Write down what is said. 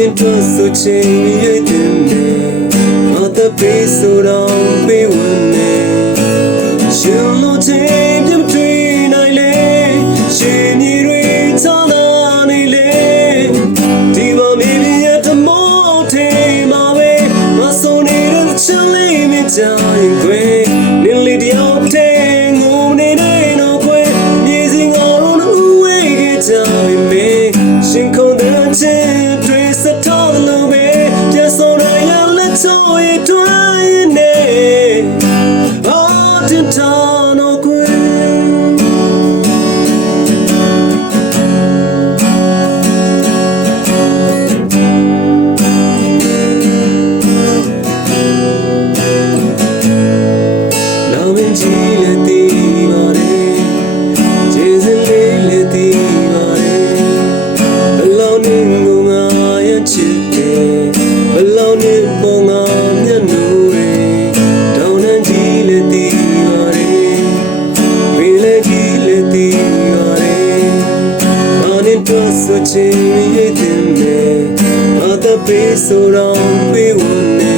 င်းထွတ်ဆိုခြင်းရည်တည်နေမတပေးဆိုတော့ပြုံးနေရှင်လို့ချင်း tôi trái nề ở trên ta nó quên làm em chỉ là tình create in me other peace around we will